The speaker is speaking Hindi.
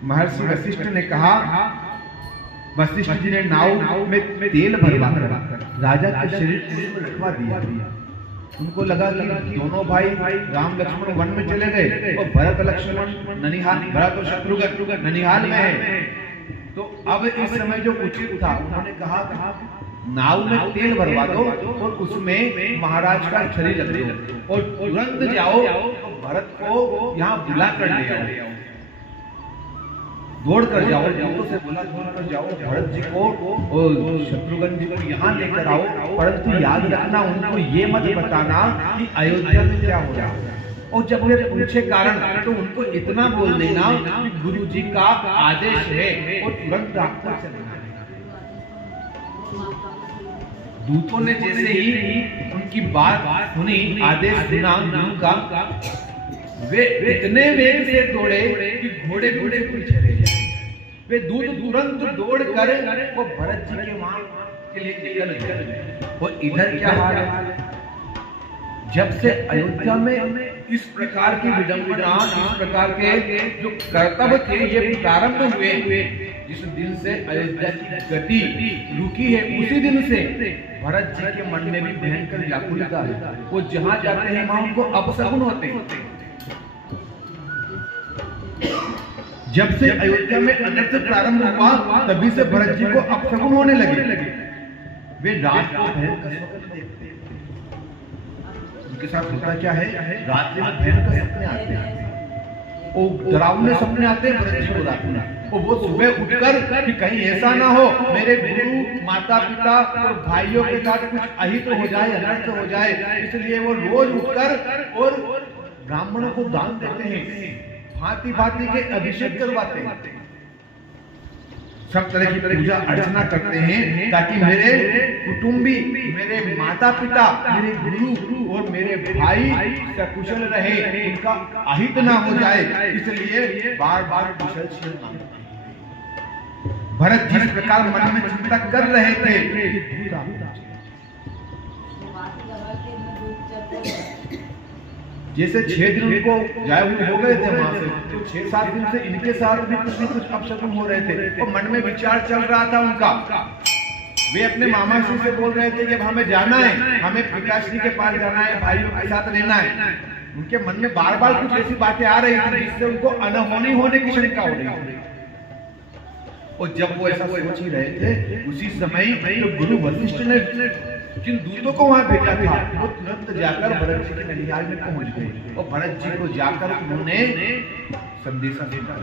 महर्षि वशिष्ठ ने कहा, वशिष्ठ जी ने नाव में तेल भरवा कर राजा के शरीर पर रखवा दिया। उनको लगा कि दोनों भाई राम लक्ष्मण वन में चले गए और भरत लक्ष्मण ननिहाल, भरत और शत्रुघ्न ननिहाल में है, तो अब इस समय जो उचित था, उन्होंने कहा नाव में तेल भरवा दो और उसमें महाराज का शरीर रख दो और तुरंत जाओ भरत को यहाँ बुला कर ले आओ, दौड़ कर जाओ, दूतों से बोला दौड़ कर जाओ, भरत जी को और शत्रुघ्न जी को यहाँ लेकर आओ, परंतु याद रखना उनको ये मत बताना कि अयोध्या में क्या हो रहा है। और जब वे पूछे कारण तो उनको इतना बोल देना कि गुरु जी का आदेश है और तुरंत आपको चलना है। दूतों ने जैसे ही उनकी बात सुनी, आदेश सुना गुरु का, वे इतने वेग से दौड़े कि घोड़े घोड़े पीछे रह गए। वे दूत तुरंत दौड़ कर वो भरत जी के वहां के लिए निकल गए। और इधर क्या हाल है, जब से अयोध्या में इस प्रकार की विडंबना, इस प्रकार के जो कर्तव्य थे ये प्रारंभ हुए, जिस दिन से अयोध्या की गति रुकी है, उसी दिन से भरत जी के मन में भी भयंकर व्याकुलता है। वो जहां जाते हैं वहां उनको अपशकुन होते हैं। जब से अयोध्या में अनर्थ प्रारंभ हुआ तभी से भरत जी को अपशकुन होने लगे। वे रात को भयंकर स्वप्न देखते हैं। उनके साथ होता क्या है, रात्रि में भयंकर सपने आते हैं और डरावने सपने आते हैं भरत जी को रात में। और वो सुबह उठकर कि कहीं ऐसा ना हो मेरे गुरु माता पिता और भाइयों के साथ कुछ अहित हो जाए, अनर्थ हो जाए, इसलिए वो रोज उठकर और ब्राह्मणों को दान देते हैं, भांति भांति के अभिषेक करवाते हैं, सब तरह की पूजा अर्चना करते हैं ताकि मेरे कुटुंबी, मेरे माता पिता, मेरे गुरु और मेरे भाई सकुशल रहे, उनका अहित ना हो जाए, इसलिए बार बार कुशल क्षण मांगते हैं। भरत जिस प्रकार मन में चिंता कर रहे थे, जैसे 6 दिन उनको जाए हुए हो गए थे वहां से, तो 6-7 दिन से इनके साथ भी कुछ न कुछ अपशकुन हो रहे थे और मन में विचार चल रहा था उनका। वे अपने मामा श्री से बोल रहे थे कि अब हमें जाना है, हमें पिताश्री के पास जाना है, भाइयों के साथ रहना है। उनके मन में बार बार कुछ ऐसी बातें आ रही थी जिससे उनको अनहोनी होने की शंका हो रही थी। और जब वो ऐसा सोच ही रहे थे, उसी समय तो गुरु वशिष्ठ ने जिन दूतों को वहां भेजा था वो तुरंत जाकर भरत जी के ननिहाल में पहुंच गए और भरत जी को जाकर उन्होंने संदेशा भेजा।